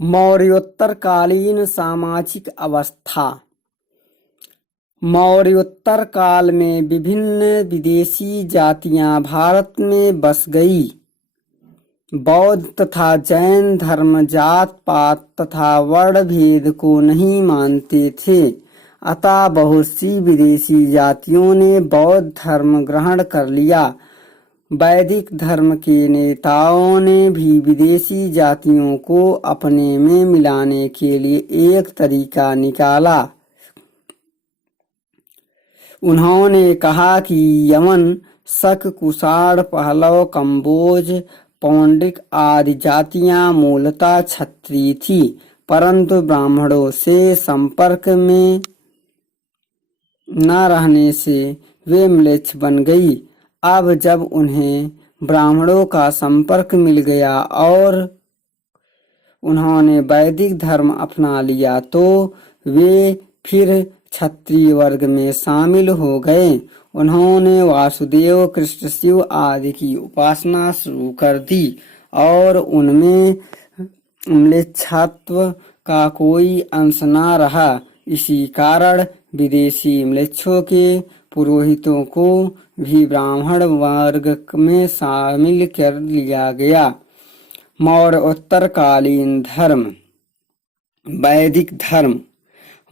मौर्योत्तरकालीन सामाजिक अवस्था। मौर्योत्तर काल में विभिन्न विदेशी जातियां भारत में बस गई। बौद्ध तथा जैन धर्म जात पात तथा वर्ण भेद को नहीं मानते थे, अतः बहुत सी विदेशी जातियों ने बौद्ध धर्म ग्रहण कर लिया। वैदिक धर्म के नेताओं ने भी विदेशी जातियों को अपने में मिलाने के लिए एक तरीका निकाला। उन्होंने कहा कि यमन, शक, कुषाण, पहलव, कंबोज, पौंड्रिक आदि जातियां मूलतः क्षत्रिय थी, परंतु ब्राह्मणों से संपर्क में न रहने से वे म्लेच्छ बन गई। अब जब उन्हें ब्राह्मणों का संपर्क मिल गया और उन्होंने वैदिक धर्म अपना लिया तो वे फिर क्षत्रिय वर्ग में शामिल हो गए। उन्होंने वासुदेव, कृष्ण, शिव आदि की उपासना शुरू कर दी और उनमें म्लेच्छत्व का कोई अंश न रहा। इसी कारण विदेशी म्लेच्छों के पुरोहितों को भी ब्राह्मण वर्ग में शामिल कर लिया गया। मौर्योत्तरकालीन धर्म। वैदिक धर्म।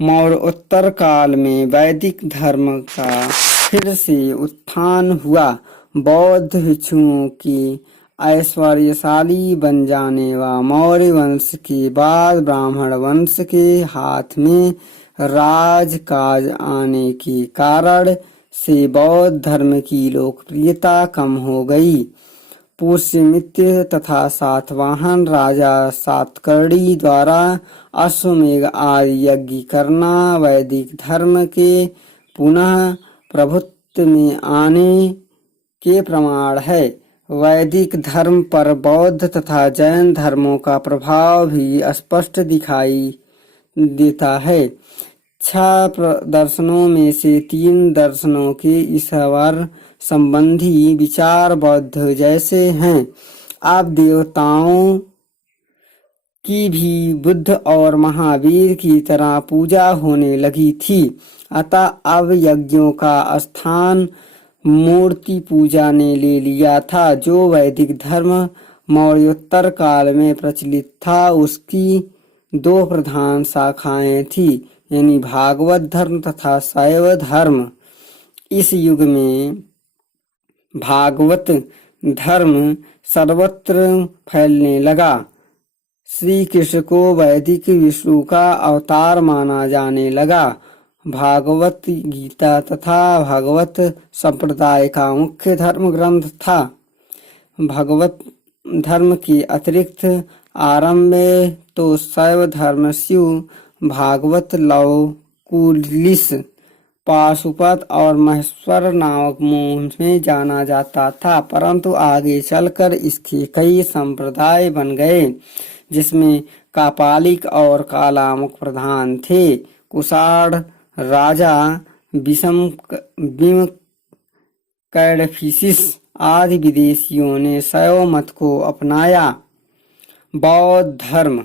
मौर्योत्तर काल में वैदिक धर्म का फिर से उत्थान हुआ। बौद्ध भिक्षुओं के ऐश्वर्यशाली बन जाने व मौर्य वंश के बाद ब्राह्मण वंश के हाथ में राजकाज आने के कारण से बौद्ध धर्म की लोकप्रियता कम हो गई। पुष्यमित्र तथा सातवाहन राजा सातकर्णी द्वारा अश्वमेध आदि यज्ञ करना वैदिक धर्म के पुनः प्रभुत्व में आने के प्रमाण है। वैदिक धर्म पर बौद्ध तथा जैन धर्मों का प्रभाव भी स्पष्ट दिखाई देता है। 6 दर्शनों में से 3 दर्शनों के ईश्वर संबंधी विचार बौद्ध जैसे हैं। अब देवताओं की भी बुद्ध और महावीर की तरह पूजा होने लगी थी, अतः अब यज्ञों का स्थान मूर्ति पूजा ने ले लिया था। जो वैदिक धर्म मौर्योत्तर काल में प्रचलित था उसकी 2 प्रधान शाखाएं थी, यानी भागवत धर्म तथा शैव धर्म। इस युग में भागवत धर्म सर्वत्र फैलने लगा। श्री कृष्ण को वैदिक विष्णु का अवतार माना जाने लगा। भागवत गीता तथा भागवत संप्रदाय का मुख्य धर्म ग्रंथ था। भागवत धर्म के अतिरिक्त आरंभ में तो शैव धर्म शिव, भागवत, लव कुलिस, पाशुपत और महेश्वर नामक मुंह में जाना जाता था, परंतु आगे चलकर इसके कई संप्रदाय बन गए, जिसमें कापालिक और कालामुख प्रधान थे। कुषाण राजा बिम कैडफिसिस आदि विदेशियों ने शैव मत को अपनाया। बौद्ध धर्म।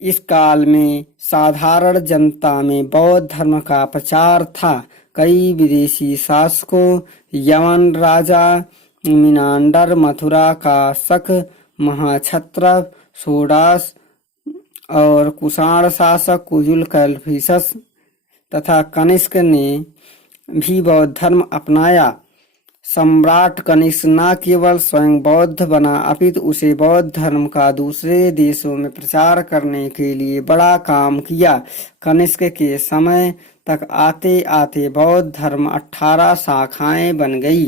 इस काल में साधारण जनता में बौद्ध धर्म का प्रचार था। कई विदेशी शासकों, यमन राजा मिनांडर, मथुरा का शक, महाक्षत्रप सोडास और कुषाण शासक कुजुल कैडफिसस तथा कनिष्क ने भी बौद्ध धर्म अपनाया। सम्राट कनिष्क न केवल स्वयं बौद्ध बना अपितु उसे बौद्ध धर्म का दूसरे देशों में प्रचार करने के लिए बड़ा काम किया। कनिष्क के समय तक आते आते बौद्ध धर्म 18 शाखाएं बन गई।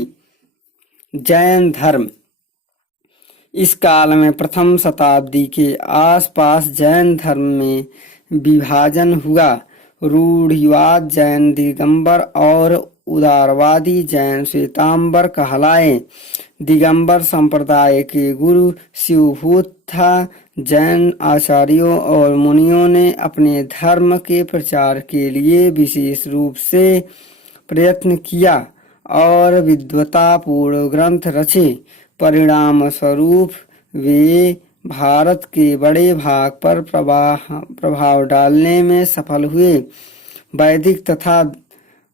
जैन धर्म। इस काल में प्रथम शताब्दी के आसपास जैन धर्म में विभाजन हुआ। रूढ़िवाद जैन दिगंबर और उदारवादी जैन श्वेतांबर कहलाए। दिगंबर संप्रदाय के गुरु शिवभूत था। जैन आचार्यों और मुनियों ने अपने धर्म के प्रचार के लिए विशेष रूप से प्रयत्न किया और विद्वतापूर्ण ग्रंथ रचे। परिणाम स्वरूप वे भारत के बड़े भाग पर प्रभाव डालने में सफल हुए। वैदिक तथा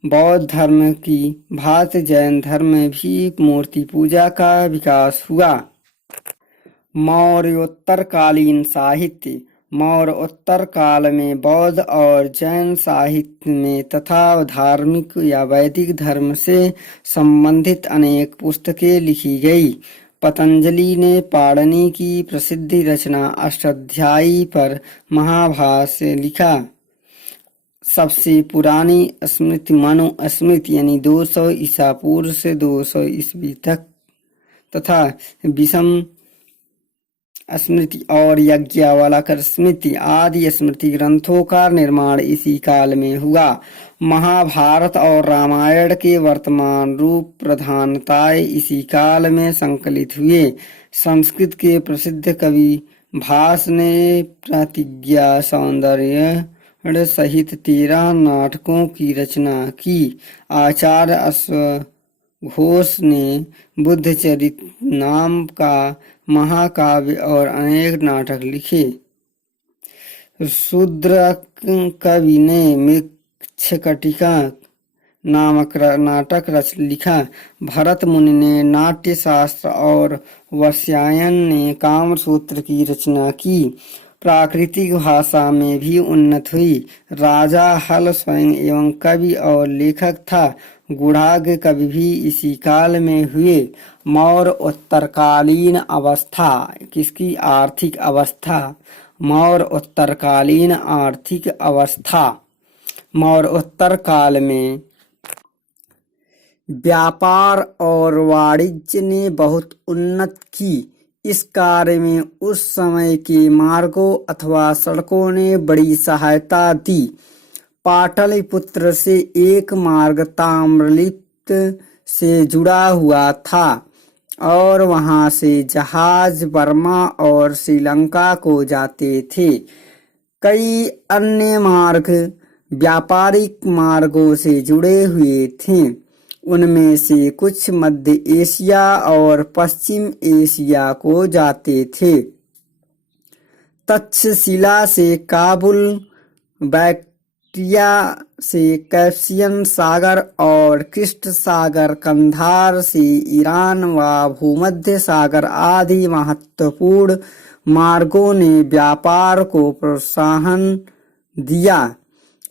बौद्ध धर्म की भांति जैन धर्म में भी मूर्ति पूजा का विकास हुआ। मौर्योत्तरकालीन साहित्य। मौर्योत्तर काल में बौद्ध और जैन साहित्य में तथा धार्मिक या वैदिक धर्म से संबंधित अनेक पुस्तकें लिखी गई। पतंजलि ने पाणिनि की प्रसिद्ध रचना अष्टाध्यायी पर महाभाष्य लिखा। सबसे पुरानी स्मृति मनु स्मृति यानी 200 ईसा पूर्व से 200 ईस्वी तक तथा विषम स्मृति और यज्ञवल्क्य स्मृति आदि स्मृति ग्रंथों का निर्माण इसी काल में हुआ। महाभारत और रामायण के वर्तमान रूप प्रधानतः इसी काल में संकलित हुए। संस्कृत के प्रसिद्ध कवि भास ने प्रतिज्ञा सौंदर्य सहित 13 नाटकों की रचना की। आचार्य अश्वघोष ने बुद्धचरित नाम का महाकाव्य और अनेक नाटक लिखे। शूद्रक कवि ने मृच्छकटिका नामक नाटक लिखा। भरत मुनि ने नाट्य शास्त्र और वत्स्यायन ने कामसूत्र की रचना की। प्राकृतिक भाषा में भी उन्नति हुई। राजा हल स्वयं एवं कवि और लेखक था। गुणाग कवि भी इसी काल में हुए। मौर्य उत्तरकालीन अवस्था। किसकी आर्थिक अवस्था? मौर्य उत्तरकालीन आर्थिक अवस्था। मौर्य उत्तर काल में व्यापार और वाणिज्य ने बहुत उन्नति की। इस कार्य में उस समय के मार्गों अथवा सड़कों ने बड़ी सहायता दी। पाटलिपुत्र से एक मार्ग ताम्रलिप्त से जुड़ा हुआ था और वहां से जहाज बर्मा और श्रीलंका को जाते थे। कई अन्य मार्ग व्यापारिक मार्गों से जुड़े हुए थे। उनमें से कुछ मध्य एशिया और पश्चिम एशिया को जाते थे। तक्षशिला से काबुल, बैक्ट्रिया से कैस्पियन सागर और कृष्ण सागर, कंधार से ईरान व भूमध्य सागर आदि महत्वपूर्ण मार्गों ने व्यापार को प्रोत्साहन दिया।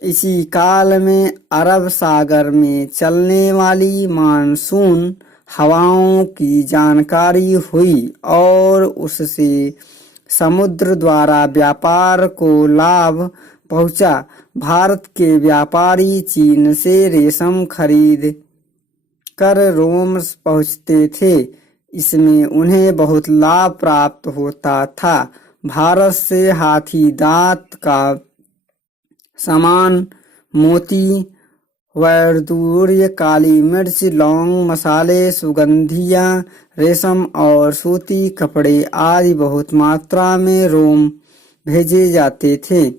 इसी काल में अरब सागर में चलने वाली मानसून हवाओं की जानकारी हुई और उससे समुद्र द्वारा व्यापार को लाभ पहुंचा। भारत के व्यापारी चीन से रेशम खरीद कर रोम पहुंचते थे। इसमें उन्हें बहुत लाभ प्राप्त होता था। भारत से हाथी दांत का सामान, मोती, वैडूर्य, काली मिर्च, लौंग, मसाले, सुगंधियां, रेशम और सूती कपड़े आदि बहुत मात्रा में रोम भेजे जाते थे।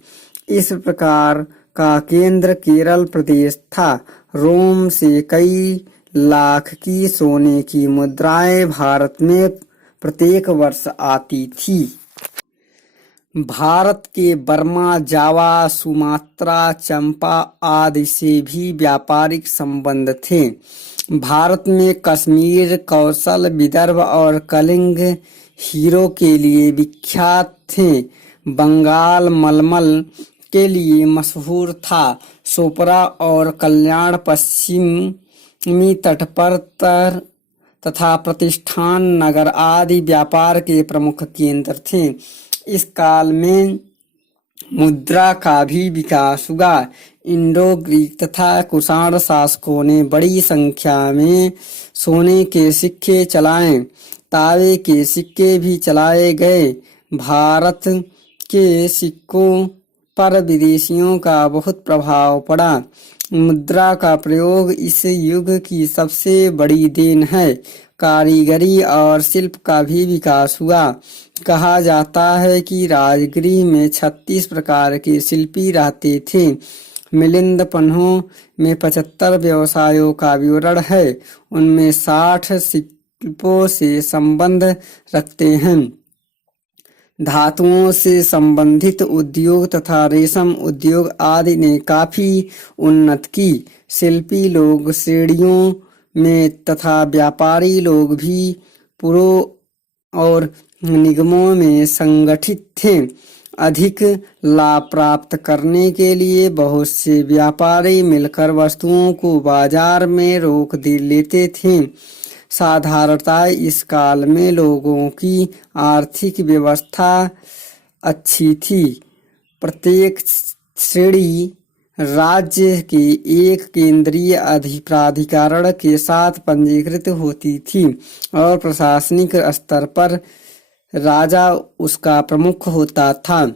इस प्रकार का केंद्र केरल प्रदेश था। रोम से कई लाख की सोने की मुद्राएं भारत में प्रत्येक वर्ष आती थी। भारत के बर्मा, जावा, सुमात्रा, चंपा आदि से भी व्यापारिक संबंध थे। भारत में कश्मीर, कौशल, विदर्भ और कलिंग हीरो के लिए विख्यात थे। बंगाल मलमल के लिए मशहूर था। सोपरा और कल्याण पश्चिमी तट पर तथा प्रतिष्ठान नगर आदि व्यापार के प्रमुख केंद्र थे। इस काल में मुद्रा का भी विकास हुआ। इंडो ग्रीक तथा कुषाण शासकों ने बड़ी संख्या में सोने के सिक्के चलाए। तांबे के सिक्के भी चलाए गए। भारत के सिक्कों पर विदेशियों का बहुत प्रभाव पड़ा। मुद्रा का प्रयोग इस युग की सबसे बड़ी देन है। कारीगरी और शिल्प का भी विकास हुआ। कहा जाता है कि राजगृह में 36 प्रकार के शिल्पी रहते थे। मिलिंद पन्हों में 75 व्यवसायों का विवरण है। उनमें 60 शिल्पों से संबंध रखते हैं। धातुओं से संबंधित उद्योग तथा रेशम उद्योग आदि ने काफी उन्नति की। शिल्पी लोग श्रेणियों में तथा व्यापारी लोग भी पुरों और निगमों में संगठित थे। अधिक लाभ प्राप्त करने के लिए बहुत से व्यापारी मिलकर वस्तुओं को बाजार में रोक लेते थे। साधारणतः इस काल में लोगों की आर्थिक व्यवस्था अच्छी थी। प्रत्येक श्रेणी राज्य के एक केंद्रीय प्राधिकरण के साथ पंजीकृत होती थी और प्रशासनिक स्तर पर राजा उसका प्रमुख होता था।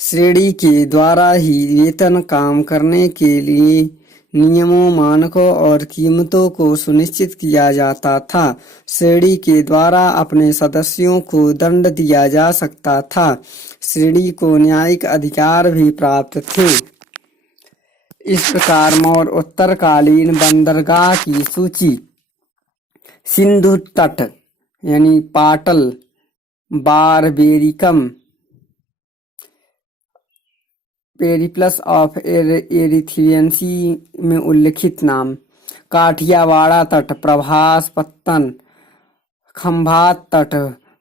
श्रेणी के द्वारा ही वेतन, काम करने के लिए नियमों, मानकों और कीमतों को सुनिश्चित किया जाता था। श्रेणी के द्वारा अपने सदस्यों को दंड दिया जा सकता था। श्रेणी को न्यायिक अधिकार भी प्राप्त थे। इस प्रकार मौर्य उत्तरकालीन बंदरगाह की सूची: सिंधु तट यानी पाटल, बारबेरिकम, पेरिप्लस ऑफ एरिथ्रियन सी में उल्लिखित नाम, काठियावाड़ तट, प्रभास पत्तन, खंभात तट,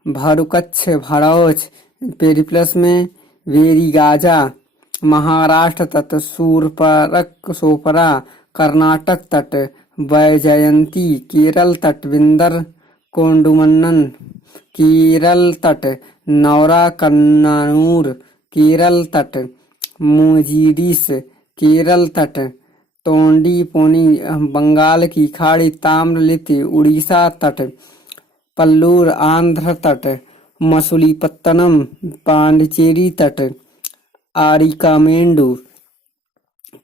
भरुकच्छ, भड़ौच, पेरिप्लस में वेरीगाजा, महाराष्ट्र तट, सूरपरक, सोपरा, कर्नाटक तट, वैजयंती, केरल तट, बिंदर, कोंडुमन्नन, केरल तट, नौरा कन्नानूर, केरल तट, मुजिरिस, केरल तट, तोंडीपोनी, बंगाल की खाड़ी, ताम्रलिप्ति, उड़ीसा तट, पल्लूर, आंध्र तट, मसूलीपत्तनम, पांडिचेरी तट, आरिकामेंडू,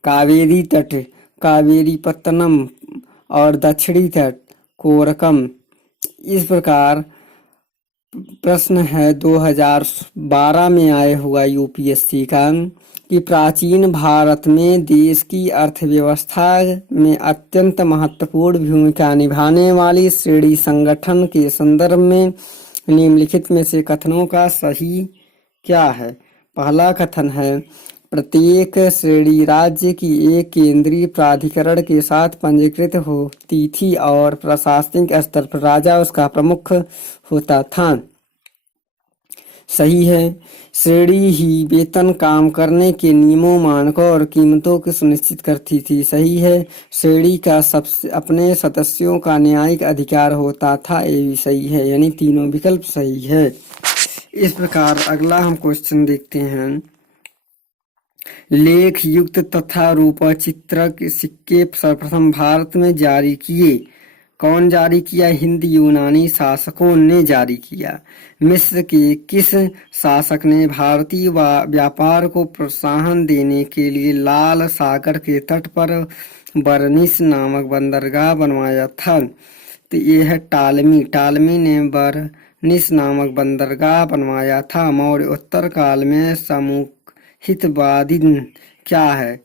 कावेरी तट, कावेरीपत्तनम और दक्षिणी तट, कोरकम। इस प्रकार प्रश्न है 2012 में आया हुआ यूपीएससी का कि प्राचीन भारत में देश की अर्थव्यवस्था में अत्यंत महत्वपूर्ण भूमिका निभाने वाली श्रेणी संगठन के संदर्भ में निम्नलिखित में से कथनों का सही क्या है? पहला कथन है, प्रत्येक श्रेणी राज्य की एक केंद्रीय प्राधिकरण के साथ पंजीकृत होती थी और प्रशासनिक स्तर पर राजा उसका प्रमुख होता था। सही है। श्रेणी ही वेतन, काम करने के नियमों, मानकों और कीमतों को सुनिश्चित करती थी। सही है। श्रेणी का सबसे अपने सदस्यों का न्यायिक अधिकार होता था। ये भी सही है, यानी तीनों विकल्प सही है। इस प्रकार अगला हम क्वेश्चन देखते हैं। लेख युक्त तथा रूपचित्रक सिक्के सर्वप्रथम भारत में जारी किए। कौन जारी किया? हिंद यूनानी शासकों ने जारी किया। मिस्र के किस शासक ने भारतीय व्यापार को प्रोत्साहन देने के लिए लाल सागर के तट पर बरनिस नामक बंदरगाह बनवाया था? तो ये है टालमी। टालमी ने बरनिस नामक बंदरगाह बनवाया था। मौर्य उत्तर काल में सामूहिकवादीन क्या है?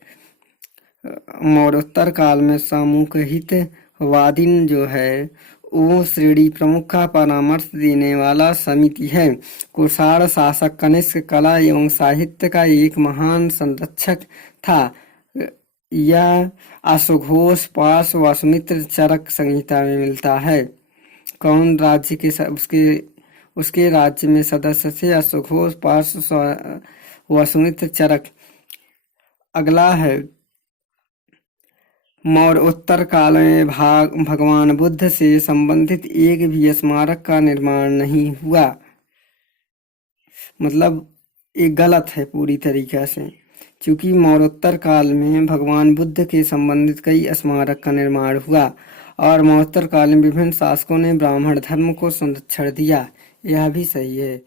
मौर्योत्तर काल में सामूहिकवादीन जो है वो श्रेणी प्रमुख का परामर्श देने वाला समिति है। कुषाण शासक कनिष्क कला एवं साहित्य का एक महान संरक्षक था। यह अश्वघोष पाश वसुमित्र चरक संहिता में मिलता है। कौन राज्य के उसके राज्य में सदस्य थे? अश्वघोष पाश वसुमित्र चरक। अगला है, मौर्य उत्तर काल में भगवान बुद्ध से संबंधित एक भी स्मारक का निर्माण नहीं हुआ। मतलब ये गलत है पूरी तरीके से, क्योंकि मौर्योत्तर काल में भगवान बुद्ध के संबंधित कई स्मारक का निर्माण हुआ और मौर्योत्तर काल में विभिन्न शासकों ने ब्राह्मण धर्म को संरक्षण दिया। यह भी सही है।